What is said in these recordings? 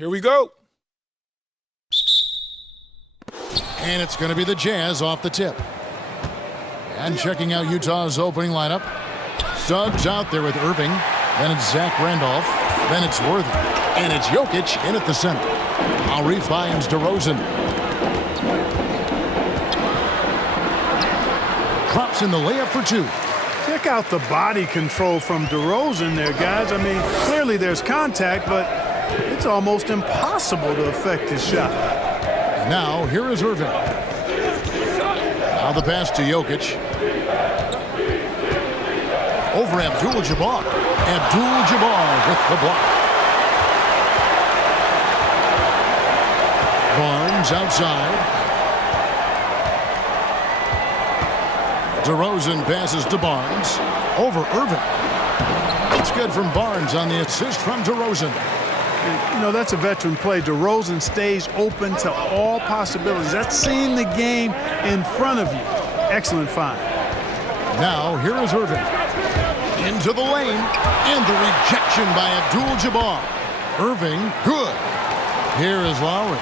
Here we go. And it's going to be the Jazz off the tip. And checking out Utah's opening lineup. Suggs out there with Irving. Then it's Zach Randolph. Then it's Worthy. And it's Jokic in at the center. Lowry finds DeRozan. Drops in the layup for two. Check out the body control from DeRozan there, guys. I mean, clearly there's contact, but it's almost impossible to affect his shot. Now, here is Irving. Now the pass to Jokic. Over Abdul-Jabbar. Abdul-Jabbar with the block. Barnes outside. DeRozan passes to Barnes. Over Irving. It's good from Barnes on the assist from DeRozan. You know, that's a veteran play. DeRozan stays open to all possibilities. That's seeing the game in front of you. Excellent find. Now, here is Irving. Into the lane. And the rejection by Abdul-Jabbar. Irving, good. Here is Lowry.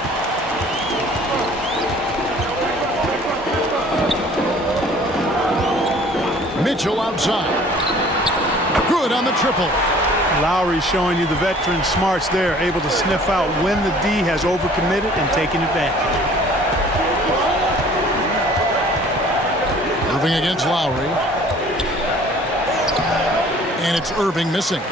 Mitchell outside. Good on the triple. Lowry showing you the veteran smarts there, able to sniff out when the D has overcommitted and taking advantage. Irving against Lowry. And it's Irving missing.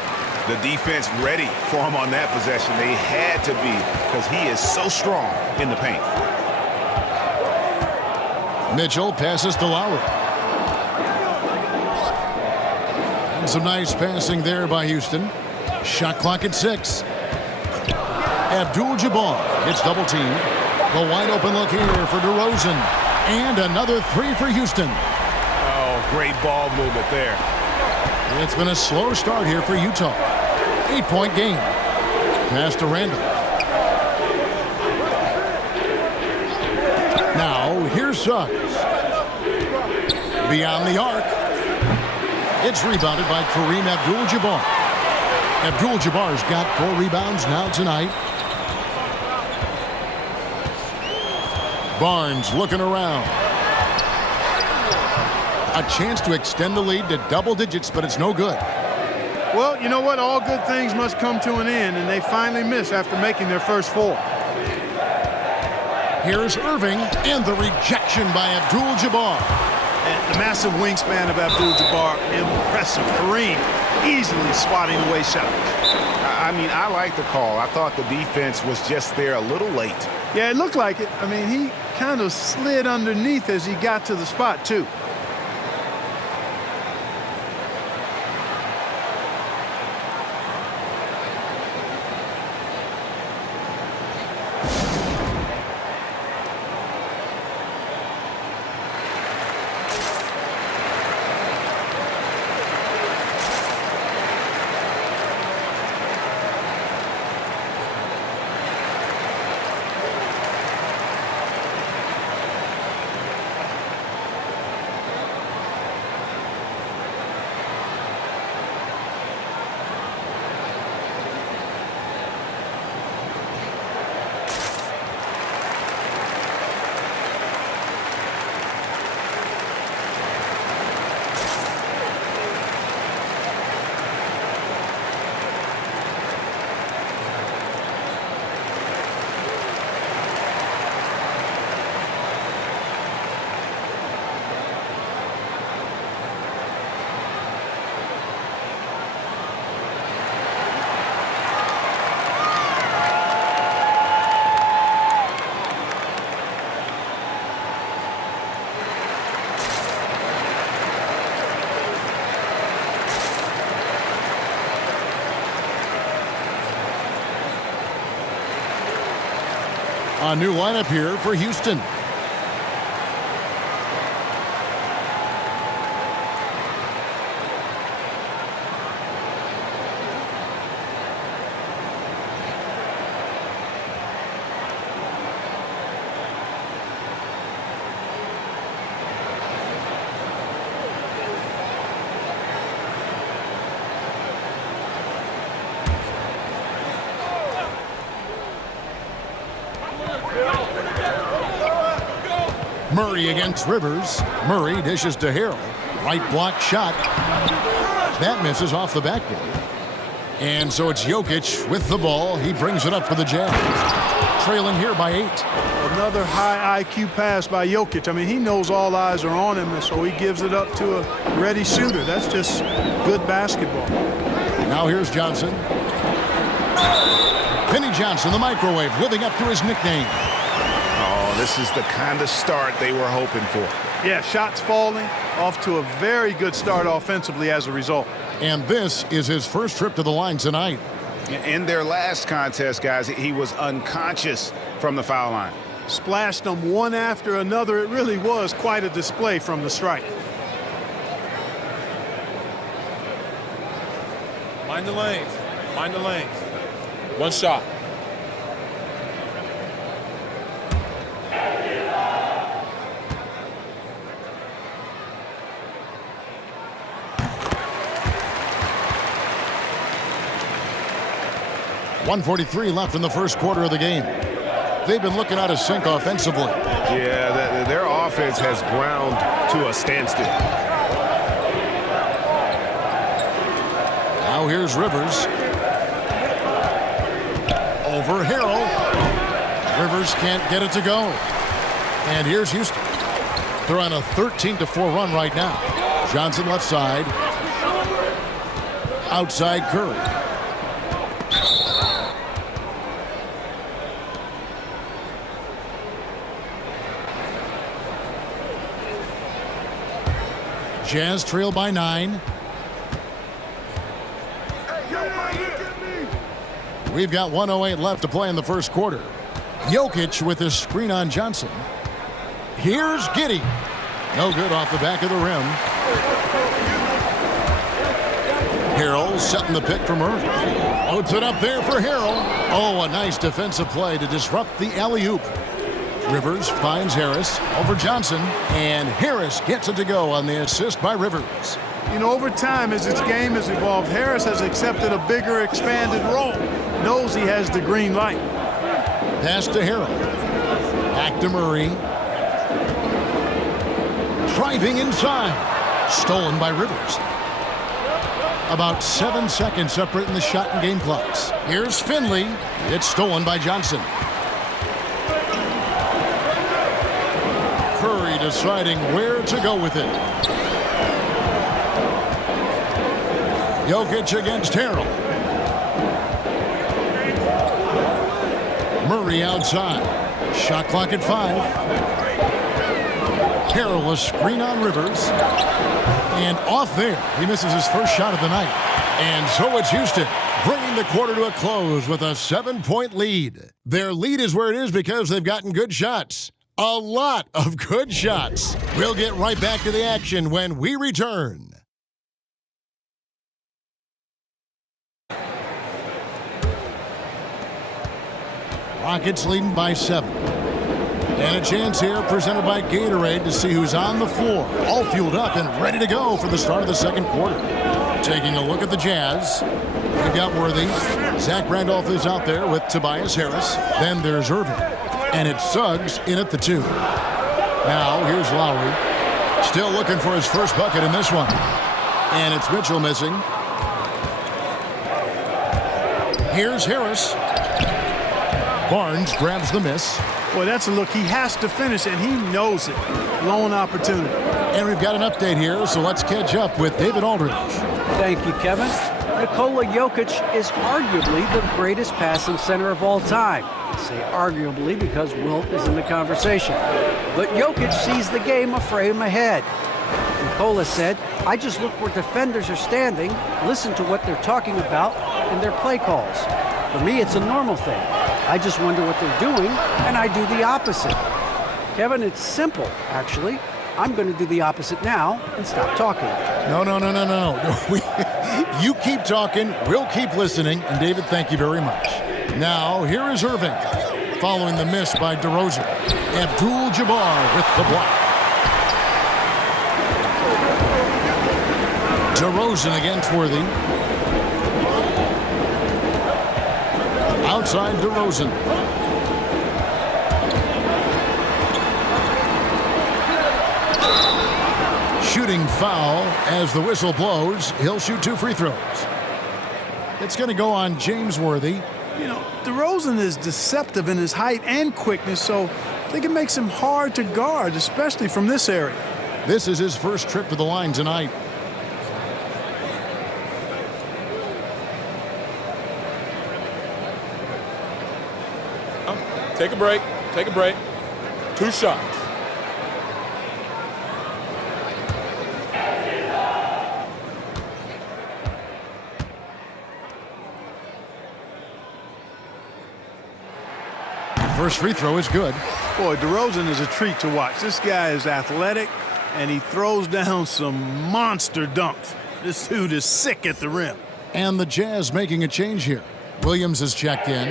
The defense ready for him on that possession. They had to be because he is so strong in the paint. Mitchell passes to Lowry. And some nice passing there by Houston. Shot clock at 6. Abdul-Jabbar gets double teamed. The wide open look here for DeRozan. And another three for Houston. Oh, great ball movement there. It's been a slow start here for Utah. 8-point game. Pass to Randolph. Now, here's Suggs. Beyond the arc. It's rebounded by Kareem Abdul-Jabbar. Abdul-Jabbar's got 4 rebounds now tonight. Barnes looking around. A chance to extend the lead to double digits, but it's no good. Well, you know what? All good things must come to an end, and they finally miss after making their first 4. Here's Irving, and the rejection by Abdul-Jabbar. And the massive wingspan of Abdul-Jabbar, impressive. Kareem easily swatting away shots. I mean, I like the call. I thought the defense was just there a little late. Yeah, it looked like it. I mean, he kind of slid underneath as he got to the spot, too. A new lineup here for Houston. Murray against Rivers. Murray dishes to Harrell. Right block shot. That misses off the backboard. And so it's Jokic with the ball. He brings it up for the Jazz. Trailing here by 8. Another high IQ pass by Jokic. I mean, he knows all eyes are on him, and so he gives it up to a ready shooter. That's just good basketball. Now here's Johnson. Vinnie Johnson, the microwave, living up to his nickname. Oh, this is the kind of start they were hoping for. Yeah, shots falling, off to a very good start offensively as a result. And this is his first trip to the line tonight. In their last contest, guys, he was unconscious from the foul line. Splashed them one after another. It really was quite a display from the stripe. Mind the lanes. Mind the lanes. One shot. .143 left in the first quarter of the game. They've been looking out of sync offensively. Yeah, their offense has ground to a standstill. Now here's Rivers. Over Harrell. Rivers can't get it to go. And here's Houston. They're on a 13-4 run right now. Johnson left side. Outside Curry. Jazz trail by 9. We've got 1:08 left to play in the first quarter. Jokic with his screen on Johnson. Here's Giddey. No good off the back of the rim. Harrell setting the pick from Irving. Loads it up there for Harrell. Oh, a nice defensive play to disrupt the alley-oop. Rivers finds Harris over Johnson, and Harris gets it to go on the assist by Rivers. You know, over time, as his game has evolved, Harris has accepted a bigger, expanded role. Knows he has the green light. Pass to Harrell. Back to Murray. Driving inside. Stolen by Rivers. About 7 seconds separating the shot and game clocks. Here's Finley. It's stolen by Johnson. Curry deciding where to go with it. Jokic against Harrell. Murray outside. Shot clock at 5. Harrell a screen on Rivers. And off there. He misses his first shot of the night. And so it's Houston bringing the quarter to a close with a 7-point lead. Their lead is where it is because they've gotten good shots. A lot of good shots. We'll get right back to the action when we return. Rockets leading by 7. And a chance here presented by Gatorade to see who's on the floor. All fueled up and ready to go for the start of the second quarter. Taking a look at the Jazz. We've got Worthy. Zach Randolph is out there with Tobias Harris. Then there's Irving. And it's Suggs in at the 2. Now here's Lowry. Still looking for his first bucket in this one. And it's Mitchell missing. Here's Harris. Barnes grabs the miss. Boy, that's a look. He has to finish, and he knows it. Lone opportunity. And we've got an update here, so let's catch up with David Aldridge. Thank you, Kevin. Nikola Jokic is arguably the greatest passing center of all time. I say arguably because Wilt is in the conversation. But Jokic sees the game a frame ahead. Nikola said, I just look where defenders are standing, listen to what they're talking about, and their play calls. For me, it's a normal thing. I just wonder what they're doing, and I do the opposite. Kevin, it's simple, actually. I'm going to do the opposite now and stop talking. No. You keep talking, we'll keep listening, and David, thank you very much. Now, here is Irving, following the miss by DeRozan. Abdul-Jabbar with the block. DeRozan against Worthy. Outside DeRozan. shooting foul as the whistle blows. He'll shoot 2 free throws. It's going to go on James Worthy. You know, DeRozan is deceptive in his height and quickness, so I think it makes him hard to guard, especially from this area. This is his first trip to the line tonight. Take a break. Take a break. 2 shots. First free throw is good. Boy, DeRozan is a treat to watch. This guy is athletic, and he throws down some monster dunks. This dude is sick at the rim. And the Jazz making a change here. Williams is checked in.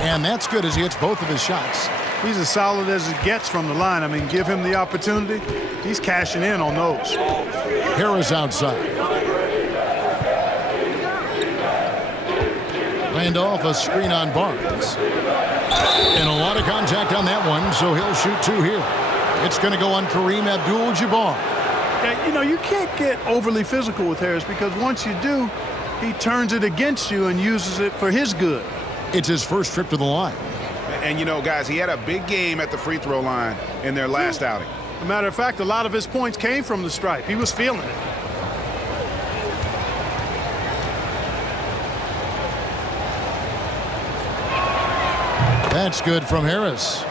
And that's good as he hits both of his shots. He's as solid as it gets from the line. I mean, give him the opportunity. He's cashing in on those. Harris outside. Randolph, a screen on Barnes. And a lot of contact on that one, so he'll shoot 2 here. It's going to go on Kareem Abdul-Jabbar. Yeah, you know, you can't get overly physical with Harris because once you do, he turns it against you and uses it for his good. It's his first trip to the line. And, you know, guys, he had a big game at the free throw line in their last outing. As a matter of fact, a lot of his points came from the stripe. He was feeling it. That's good from Harris.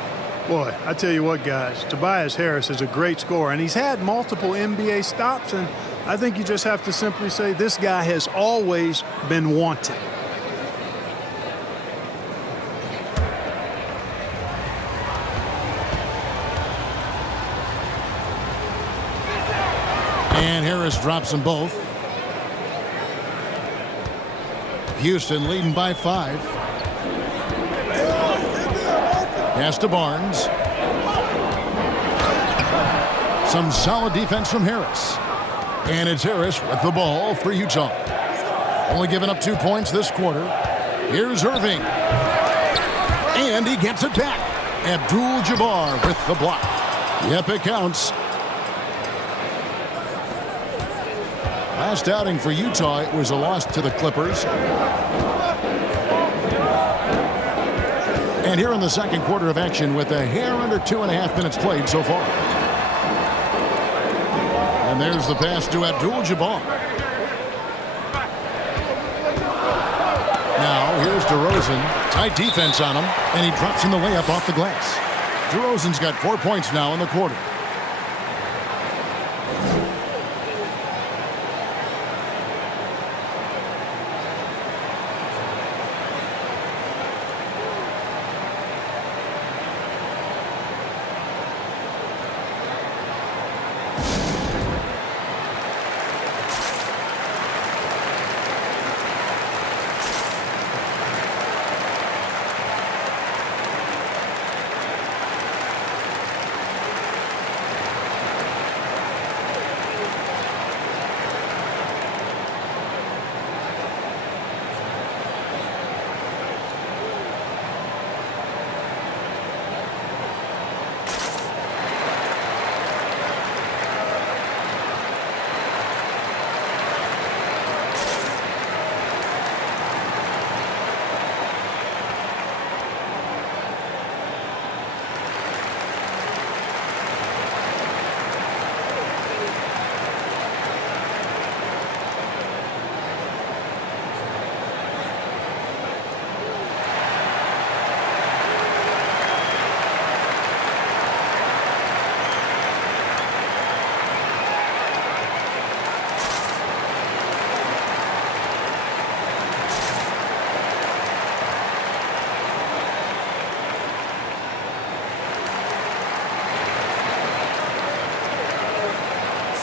Boy, I tell you what, guys, Tobias Harris is a great scorer, and he's had multiple NBA stops, and I think you just have to simply say this guy has always been wanted. And Harris drops them both. Houston leading by 5. Pass to Barnes. Some solid defense from Harris. And it's Harris with the ball for Utah. Only giving up 2 points this quarter. Here's Irving. And he gets it back. Abdul-Jabbar with the block. Yep, it counts. Last outing for Utah, it was a loss to the Clippers. And here in the second quarter of action with a hair under 2.5 minutes played so far. And there's the pass to Abdul-Jabbar. Now here's DeRozan. Tight defense on him, and he drops in the layup off the glass. DeRozan's got 4 points now in the quarter.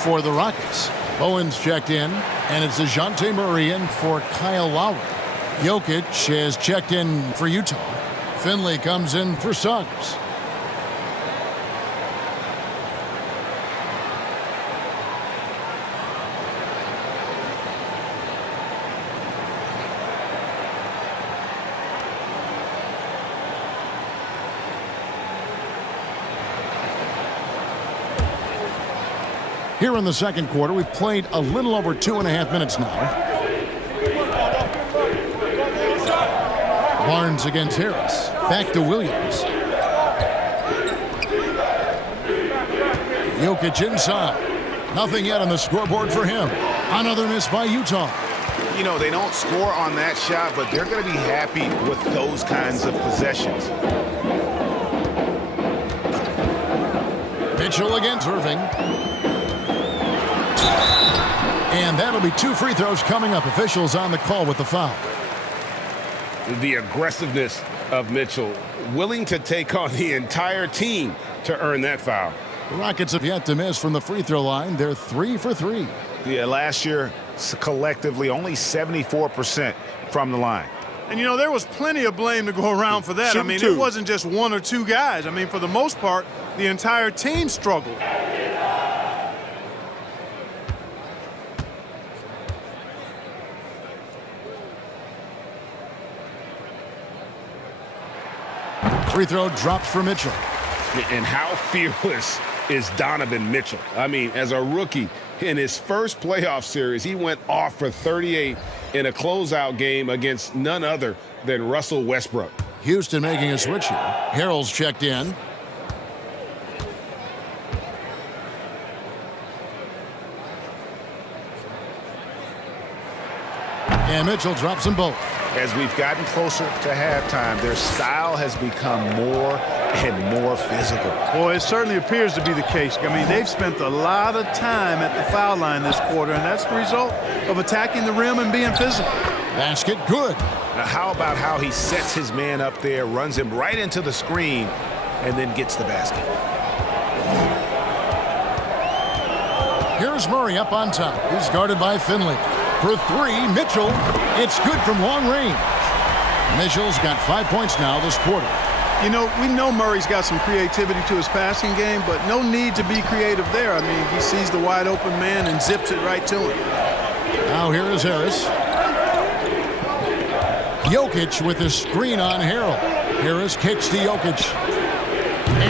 For the Rockets, Owens checked in, and it's DeJounte Murray in for Kyle Lowry. Jokic has checked in for Utah. Finley comes in for Suggs. Here in the second quarter, we've played a little over 2.5 minutes now. Barnes against Harris. Back to Williams. Jokic inside. Nothing yet on the scoreboard for him. Another miss by Utah. You know, they don't score on that shot, but they're going to be happy with those kinds of possessions. Mitchell against Irving. And that'll be 2 free throws coming up. Officials on the call with the foul. The aggressiveness of Mitchell, willing to take on the entire team to earn that foul. The Rockets have yet to miss from the free throw line. They're 3 for 3. Yeah, last year, collectively, only 74% from the line. And, you know, there was plenty of blame to go around for that. I mean, it wasn't just 1 or 2 guys. I mean, for the most part, the entire team struggled. Free throw dropped for Mitchell. And how fearless is Donovan Mitchell? I mean, as a rookie, in his first playoff series, he went off for 38 in a closeout game against none other than Russell Westbrook. Houston making a switch here. Harrell's checked in. And Mitchell drops them both. As we've gotten closer to halftime, their style has become more and more physical. Boy, it certainly appears to be the case. I mean, they've spent a lot of time at the foul line this quarter, and that's the result of attacking the rim and being physical. Basket good. Now, how about how he sets his man up there, runs him right into the screen, and then gets the basket. Here's Murray up on top. He's guarded by Finley. For 3, Mitchell. It's good from long range. Mitchell's got 5 points now this quarter. You know, we know Murray's got some creativity to his passing game, but no need to be creative there. I mean, he sees the wide open man and zips it right to him. Now here is Harris. Jokic with the screen on Harrell. Harris kicks to Jokic.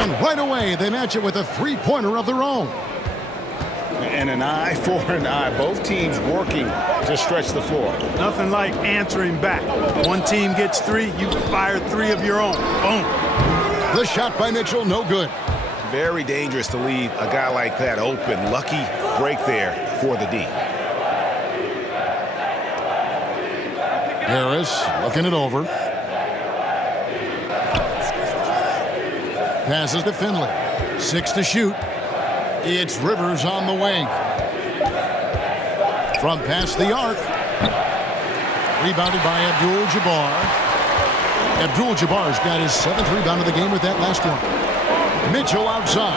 And right away, they match it with a three-pointer of their own. And an eye for an eye. Both teams working to stretch the floor. Nothing like answering back. One team gets 3, you fire 3 of your own. Boom. The shot by Mitchell, no good. Very dangerous to leave a guy like that open. Lucky break there for the D. Harris looking it over. Passes to Finley. 6 to shoot. It's Rivers on the wing. From past the arc. Rebounded by Abdul-Jabbar. Abdul-Jabbar's got his 7th rebound of the game with that last one. Mitchell outside.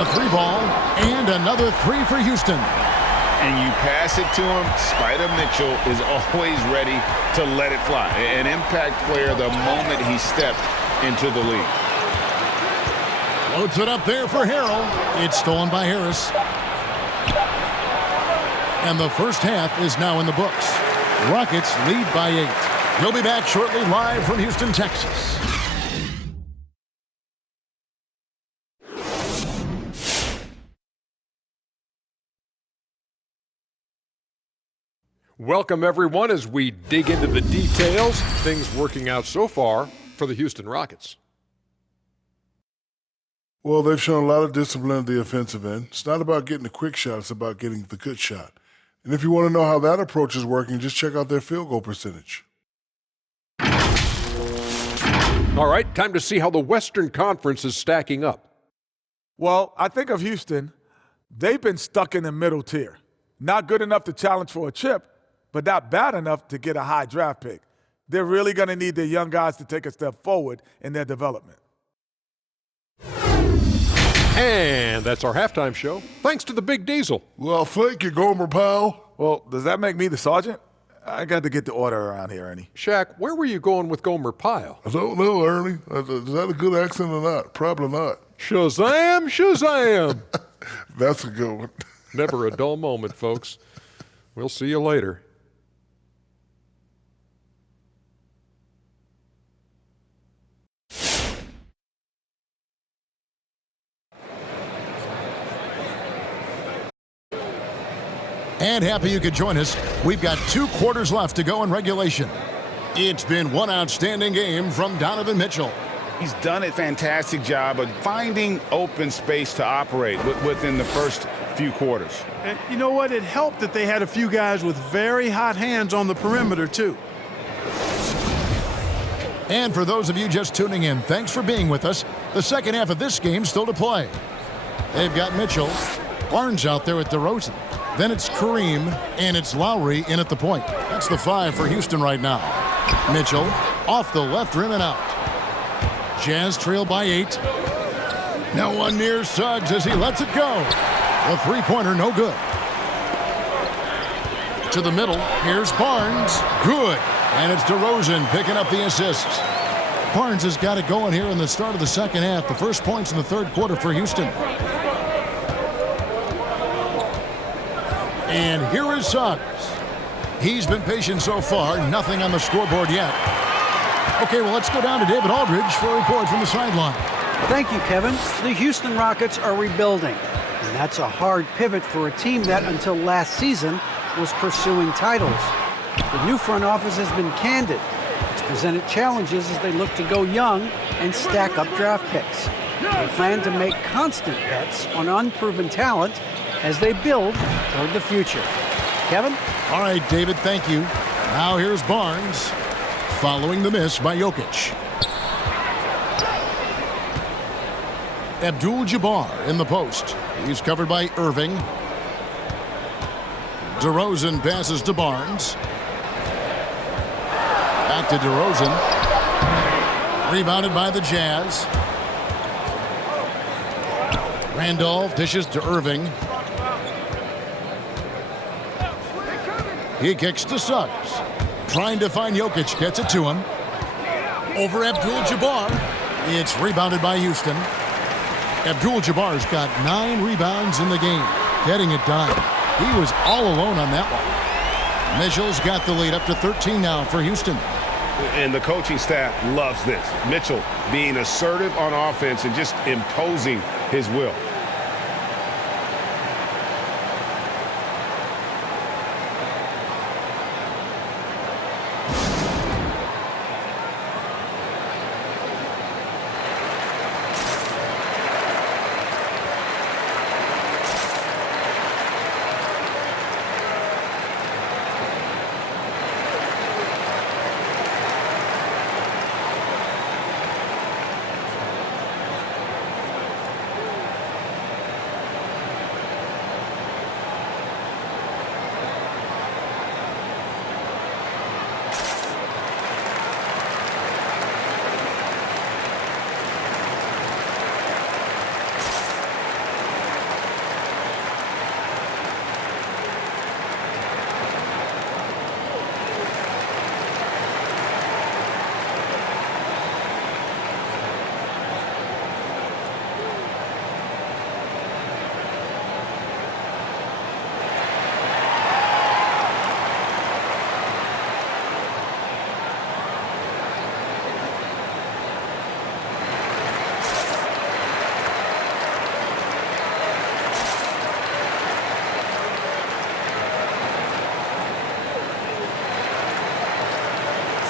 A 3-ball and another 3 for Houston. And you pass it to him, Spider Mitchell is always ready to let it fly. An impact player the moment he stepped into the league. Loads it up there for Harrell. It's stolen by Harris. And the first half is now in the books. Rockets lead by 8. We'll be back shortly live from Houston, Texas. Welcome, everyone, as we dig into the details. Things working out so far for the Houston Rockets. Well, they've shown a lot of discipline at the offensive end. It's not about getting a quick shot. It's about getting the good shot. And if you want to know how that approach is working, just check out their field goal percentage. All right, time to see how the Western Conference is stacking up. Well, I think of Houston. They've been stuck in the middle tier. Not good enough to challenge for a chip, but not bad enough to get a high draft pick. They're really going to need their young guys to take a step forward in their development. And that's our halftime show. Thanks to the Big Diesel. Well, thank you, Gomer Powell. Well, does that make me the sergeant? I got to get the order around here, Ernie. Shaq, where were you going with Gomer Pyle? I don't know, Ernie. Is that a good accent or not? Probably not. Shazam, Shazam. That's a good one. Never a dull moment, folks. We'll see you later. And happy you could join us. We've got 2 quarters left to go in regulation. It's been one outstanding game from Donovan Mitchell. He's done a fantastic job of finding open space to operate within the first few quarters. And you know what? It helped that they had a few guys with very hot hands on the perimeter, too. And for those of you just tuning in, thanks for being with us. The second half of this game still to play. They've got Mitchell. Barnes out there with DeRozan. Then it's Kareem, and it's Lowry in at the point. That's the 5 for Houston right now. Mitchell off the left rim and out. Jazz trail by 8. Now one near Suggs as he lets it go. The three-pointer no good. To the middle, here's Barnes. Good. And it's DeRozan picking up the assists. Barnes has got it going here in the start of the second half. The first points in the third quarter for Houston. And here is Suggs. He's been patient so far. Nothing on the scoreboard yet. Okay, well, let's go down to David Aldridge for a report from the sideline. Thank you, Kevin. The Houston Rockets are rebuilding, and that's a hard pivot for a team that until last season was pursuing titles. The new front office has been candid. It's presented challenges as they look to go young and stack up draft picks. They plan to make constant bets on unproven talent as they build toward the future. Kevin? All right, David, thank you. Now here's Barnes following the miss by Jokic. Abdul-Jabbar in the post. He's covered by Irving. DeRozan passes to Barnes. Back to DeRozan. Rebounded by the Jazz. Randolph dishes to Irving. He kicks to Suggs. Trying to find Jokic. Gets it to him. Over Abdul-Jabbar. It's rebounded by Houston. Abdul-Jabbar's got 9 rebounds in the game. Getting it done. He was all alone on that one. Mitchell's got the lead up to 13 now for Houston. And the coaching staff loves this. Mitchell being assertive on offense and just imposing his will.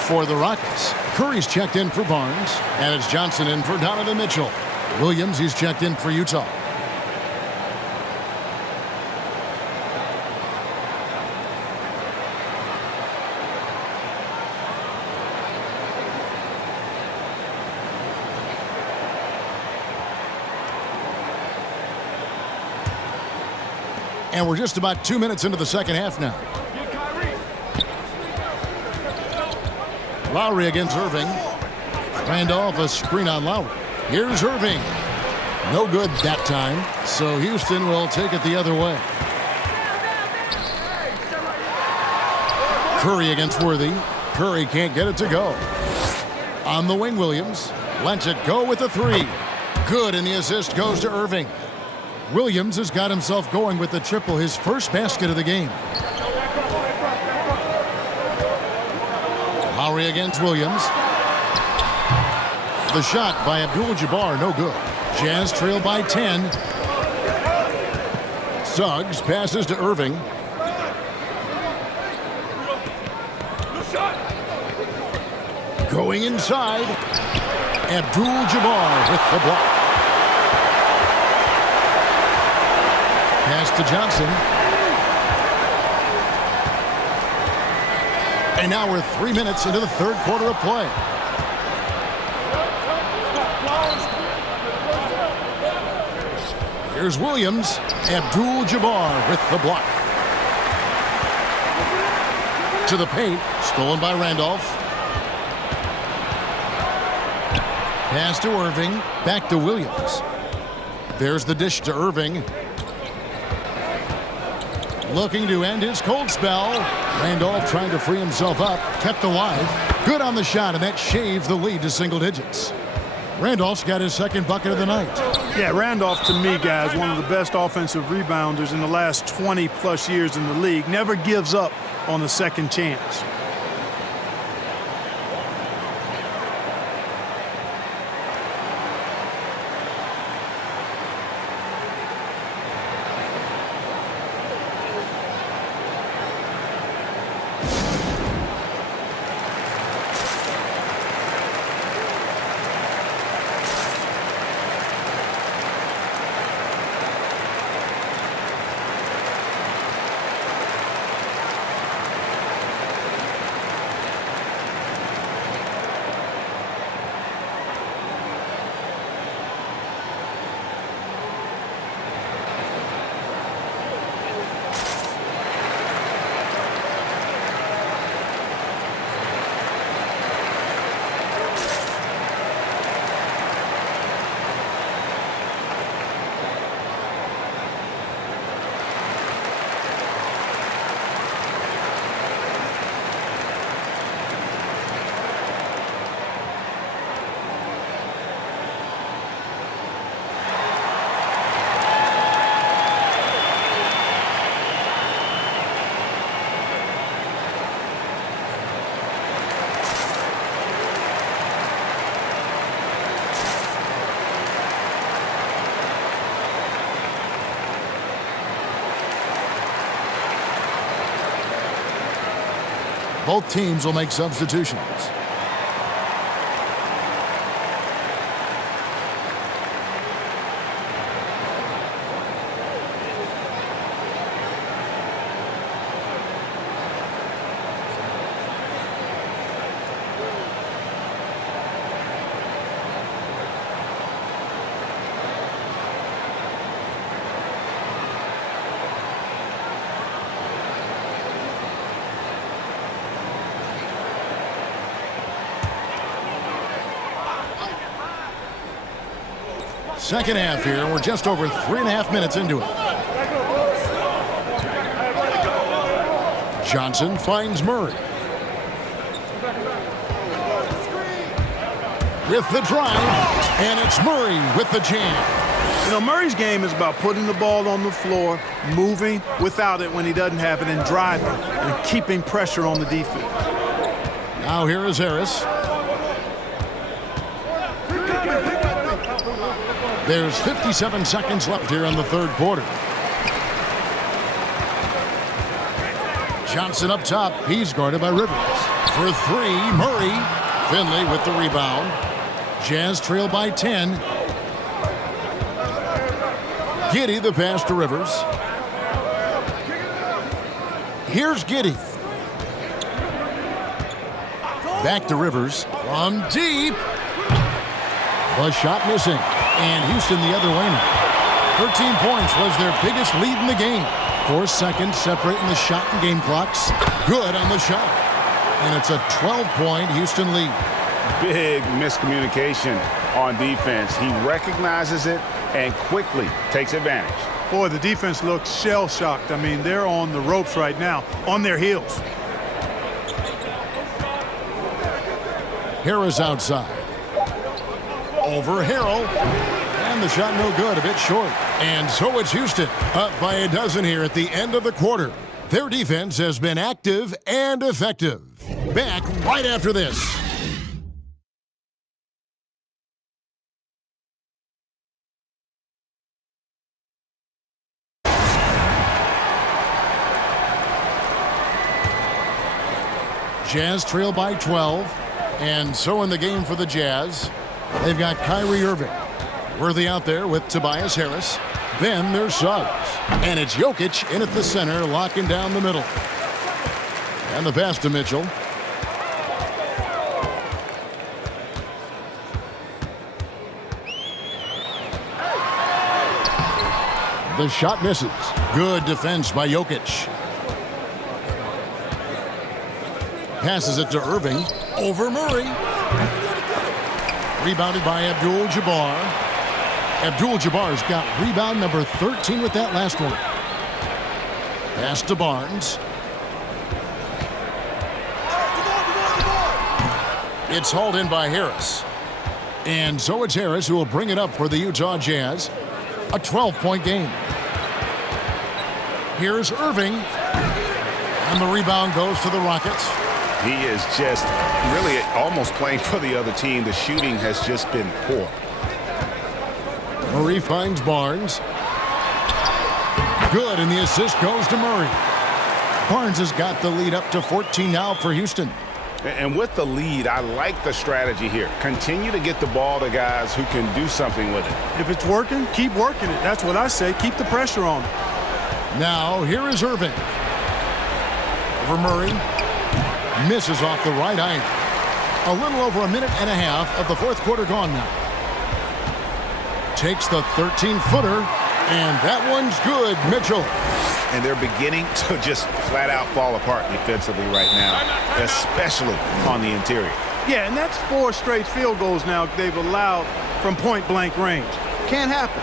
For the Rockets, Curry's checked in for Barnes, and it's Johnson in for Donovan Mitchell. Williams, he's checked in for Utah. And we're just about 2 minutes into the second half now. Lowry against Irving. Randolph, a screen on Lowry. Here's Irving. No good that time, so Houston will take it the other way. Curry against Worthy. Curry can't get it to go. On the wing, Williams lets it go with a 3. Good, and the assist goes to Irving. Williams has got himself going with the triple, his first basket of the game. Lowry against Williams. The shot by Abdul-Jabbar, no good. Jazz trail by 10. Suggs passes to Irving. Going inside. Abdul-Jabbar with the block. Pass to Johnson. And now we're 3 minutes into the third quarter of play. Here's Williams. Abdul-Jabbar with the block. To the paint. Stolen by Randolph. Pass to Irving. Back to Williams. There's the dish to Irving. Looking to end his cold spell. Randolph trying to free himself up. Kept alive. Good on the shot, and that shaves the lead to single digits. Randolph's got his second bucket of the night. Yeah, Randolph, to me, guys, one of the best offensive rebounders in the last 20-plus years in the league. Never gives up on a second chance. Both teams will make substitutions. Second half here, and we're just over 3.5 minutes into it. Johnson finds Murray. With the drive, and it's Murray with the jam. You know, Murray's game is about putting the ball on the floor, moving without it when he doesn't have it, and driving and keeping pressure on the defense. Now here is Harris. There's 57 seconds left here in the third quarter. Johnson up top. He's guarded by Rivers. For three, Murray. Finley with the rebound. Jazz trail by 10. Giddey the pass to Rivers. Here's Giddey. Back to Rivers. From deep. The shot missing. And Houston the other way now. 13 points was their biggest lead in the game. 4 seconds separating the shot and game clocks. Good on the shot. And it's a 12-point Houston lead. Big miscommunication on defense. He recognizes it and quickly takes advantage. Boy, the defense looks shell-shocked. I mean, they're on the ropes right now, on their heels. Harris outside. Over Harrell. And the shot no good, a bit short. And so it's Houston, up by a dozen here at the end of the quarter. Their defense has been active and effective. Back right after this. Jazz trail by 12. And so in the game for the Jazz, they've got Kyrie Irving. Worthy out there with Tobias Harris. Then there's Suggs. And it's Jokic in at the center, locking down the middle. And the pass to Mitchell. The shot misses. Good defense by Jokic. Passes it to Irving. Over Murray. Rebounded by Abdul-Jabbar. Abdul-Jabbar's got rebound number 13 with that last one. Pass to Barnes. It's hauled in by Harris. And so it's Harris who will bring it up for the Utah Jazz. A 12-point game. Here's Irving. And the rebound goes to the Rockets. He is just really almost playing for the other team. The shooting has just been poor. Murray finds Barnes. Good, and the assist goes to Murray. Barnes has got the lead up to 14 now for Houston. And with the lead, I like the strategy here. Continue to get the ball to guys who can do something with it. If it's working, keep working it. That's what I say. Keep the pressure on him. Now, here is Irving. Over Murray. Misses off the right iron. A little over a minute and a half of the fourth quarter gone now. Takes the 13-footer, and that one's good. Mitchell. And they're beginning to just flat out fall apart defensively right now, especially on the interior. Yeah, and that's 4 straight field goals now they've allowed from point-blank range. Can't happen.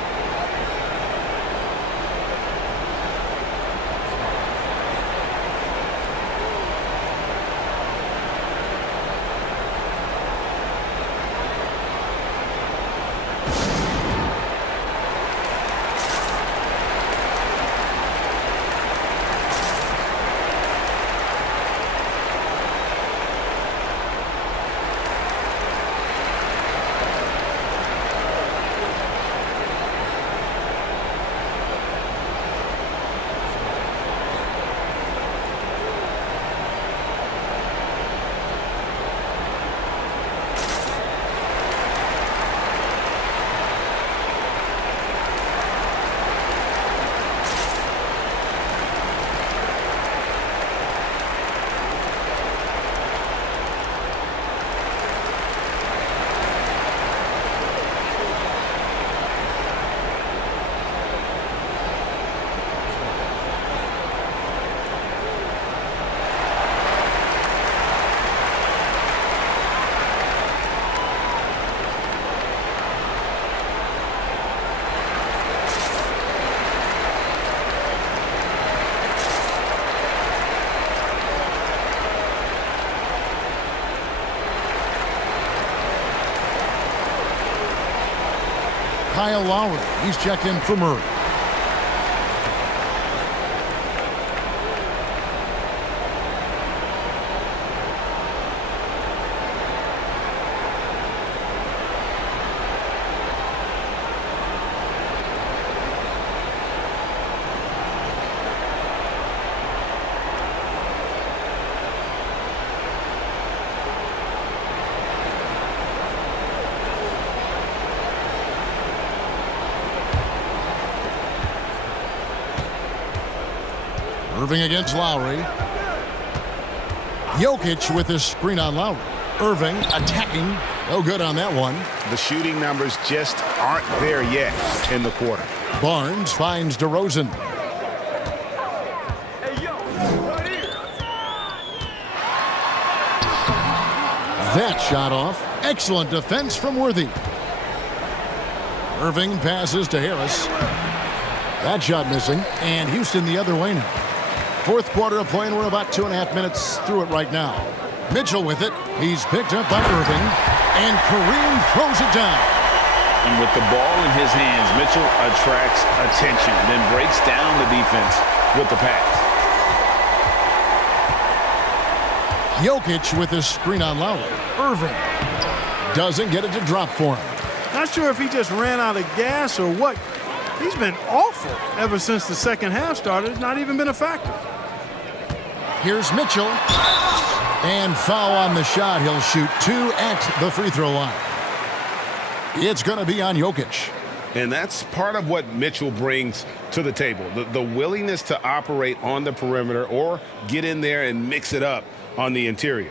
Kyle Lowry. He's checked in for Murray. Irving against Lowry. Jokic with his screen on Lowry. Irving attacking. No good on that one. The shooting numbers just aren't there yet in the quarter. Barnes finds DeRozan. That shot off. Excellent defense from Worthy. Irving passes to Harris. That shot missing. And Houston the other way now. Fourth quarter of play, and we're about 2.5 minutes through it right now. Mitchell with it. He's picked up by Irving. And Kareem throws it down. And with the ball in his hands, Mitchell attracts attention, then breaks down the defense with the pass. Jokic with his screen on Lowry. Irving doesn't get it to drop for him. Not sure if he just ran out of gas or what. He's been awful ever since the second half started. Not even been a factor. Here's Mitchell. And foul on the shot. He'll shoot 2 at the free throw line. It's going to be on Jokic. And that's part of what Mitchell brings to the table, the willingness to operate on the perimeter or get in there and mix it up on the interior.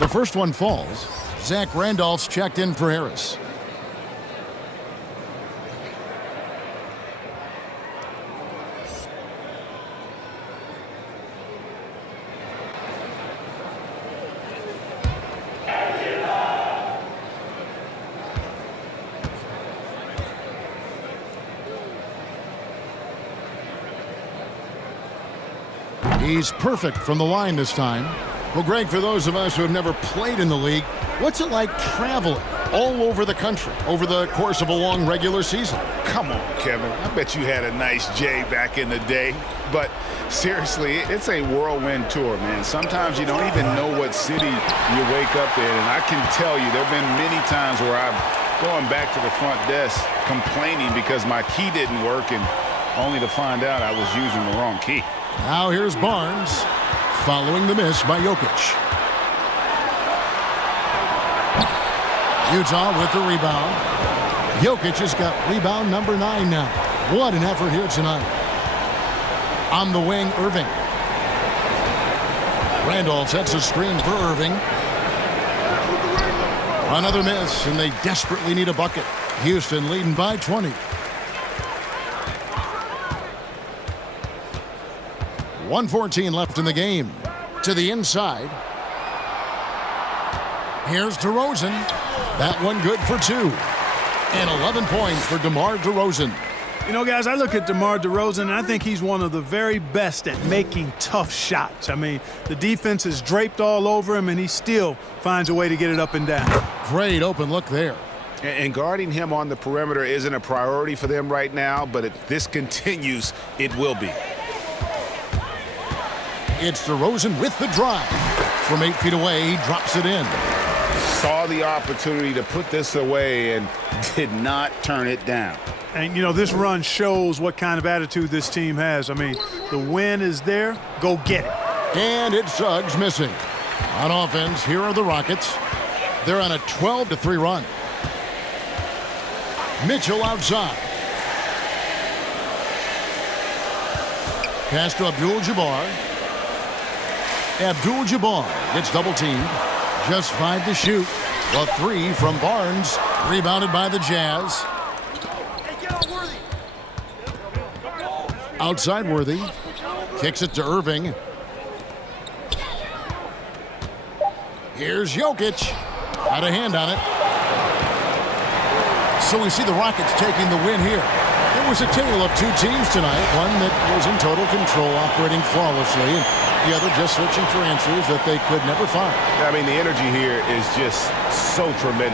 The first one falls. Zach Randolph's checked in for Harris. He's perfect from the line this time. Well, Greg, for those of us who have never played in the league, what's it like traveling all over the country over the course of a long regular season? Come on, Kevin. I bet you had a nice J back in the day. But seriously, it's a whirlwind tour, man. Sometimes you don't even know what city you wake up in. And I can tell you there have been many times where I'm going back to the front desk complaining because my key didn't work and only to find out I was using the wrong key. Now here's Barnes following the miss by Jokic. Utah with the rebound. Jokic has got rebound number 9 now. What an effort here tonight. On the wing, Irving. Randolph sets a screen for Irving. Another miss, and they desperately need a bucket. Houston leading by 20. 1:14 left in the game. To the inside. Here's DeRozan. That one good for 2. And 11 points for DeMar DeRozan. You know, guys, I look at DeMar DeRozan, and I think he's one of the very best at making tough shots. I mean, the defense is draped all over him, and he still finds a way to get it up and down. Great open look there. And guarding him on the perimeter isn't a priority for them right now, but if this continues, it will be. It's DeRozan with the drive. From 8 feet away, he drops it in. Saw the opportunity to put this away and did not turn it down. And, you know, this run shows what kind of attitude this team has. I mean, the win is there. Go get it. And it's Suggs missing. On offense, here are the Rockets. They're on a 12-3 run. Mitchell outside. Pass to Abdul-Jabbar. Abdul-Jabbar gets double-teamed. Just 5 to shoot. The 3 from Barnes. Rebounded by the Jazz. Outside Worthy. Kicks it to Irving. Here's Jokic. Had a hand on it. So we see the Rockets taking the win here. It was a tale of 2 teams tonight. One that was in total control, operating flawlessly, and the other just searching for answers that they could never find. I mean, the energy here is just so tremendous.